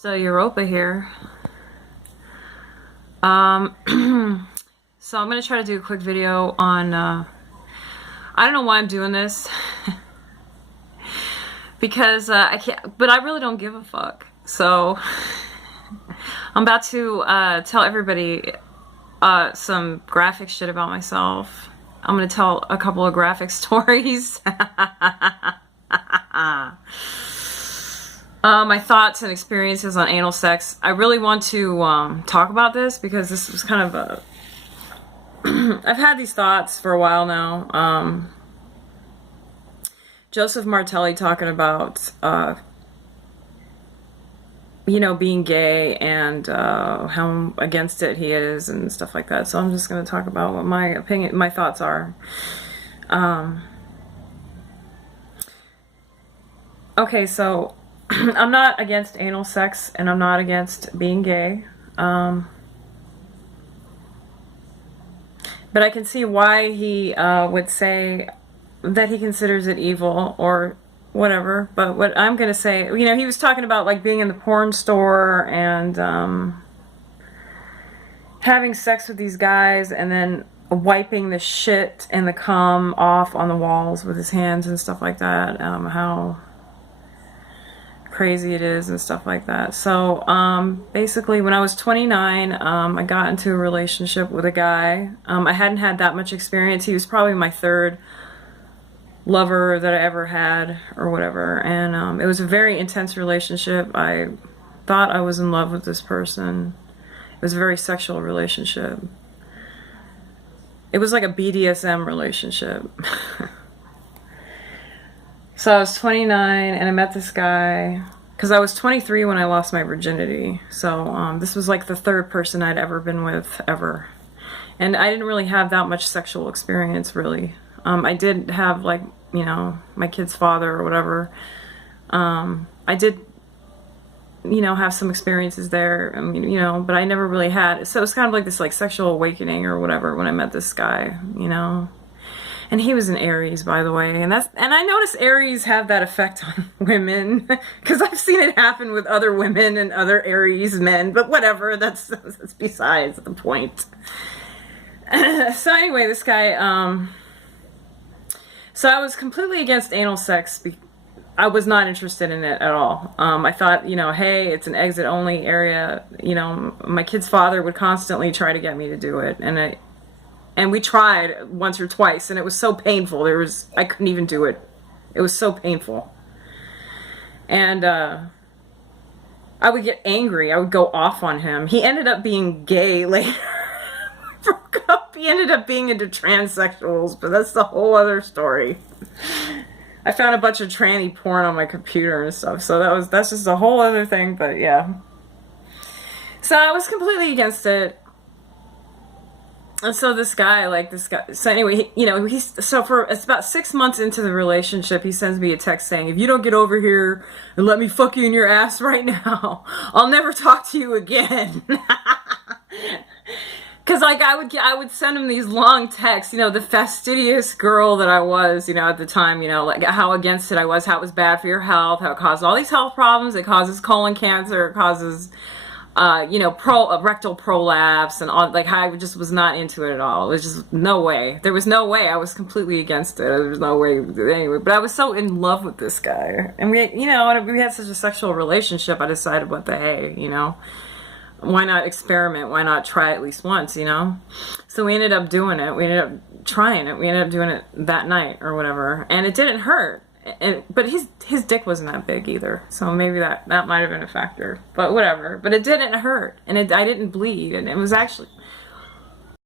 So Europa here. So I'm gonna try to do a quick video on, I don't know why I'm doing this, because I can't, but I really don't give a fuck. So I'm about to tell everybody some graphic shit about myself. I'm gonna tell a couple of graphic stories. My thoughts and experiences on anal sex. I really want to talk about this because this was kind of a... I've had these thoughts for a while now. Joseph Martelli talking about, being gay and how against it he is and stuff like that. So I'm just going to talk about what my opinion, my thoughts are. Okay, so I'm not against anal sex, and I'm not against being gay. But I can see why he would say that he considers it evil or whatever. But what I'm going to say, he was talking about like being in the porn store and having sex with these guys and then wiping the shit and the cum off on the walls with his hands and stuff like that. How crazy it is and stuff like that. So basically when I was 29, I got into a relationship with a guy. I hadn't had that much experience. He was probably my third lover that I ever had or whatever, and it was a very intense relationship. I thought I was in love with this person. It was a very sexual relationship. It was like a BDSM relationship. So I was 29 and I met this guy because I was 23 when I lost my virginity. So this was like the third person I'd ever been with ever. And I didn't really have that much sexual experience, really. I did have, like, my kid's father or whatever. I did, have some experiences there, but I never really had. So it was kind of like this, like, sexual awakening or whatever when I met this guy, And he was an Aries, by the way, and I notice Aries have that effect on women because I've seen it happen with other women and other Aries men. But whatever, that's besides the point. So anyway, this guy. So I was completely against anal sex. I was not interested in it at all. I thought, hey, it's an exit-only area. My kid's father would constantly try to get me to do it, and we tried once or twice, and it was so painful. I couldn't even do it. It was so painful. And I would get angry. I would go off on him. He ended up being gay later. Broke up. He ended up being into transsexuals, but that's the whole other story. I found a bunch of tranny porn on my computer and stuff, so that's just a whole other thing, but yeah. So I was completely against it. And so this guy, so anyway, it's about 6 months into the relationship, he sends me a text saying, if you don't get over here and let me fuck you in your ass right now, I'll never talk to you again. Because, I would send him these long texts, the fastidious girl that I was, at the time, like how against it I was, how it was bad for your health, how it caused all these health problems, it causes colon cancer, it causes... rectal prolapse and all, like how I just was not into it at all. It was just no way. There was no way. I was completely against it. There was no way anyway. But I was so in love with this guy, and we had such a sexual relationship. I decided, what the hey, why not experiment? Why not try at least once? So we ended up doing it. We ended up trying it. We ended up doing it that night or whatever, and it didn't hurt. But his dick wasn't that big either, so maybe that might have been a factor. But whatever. But it didn't hurt, and I didn't bleed, and it was actually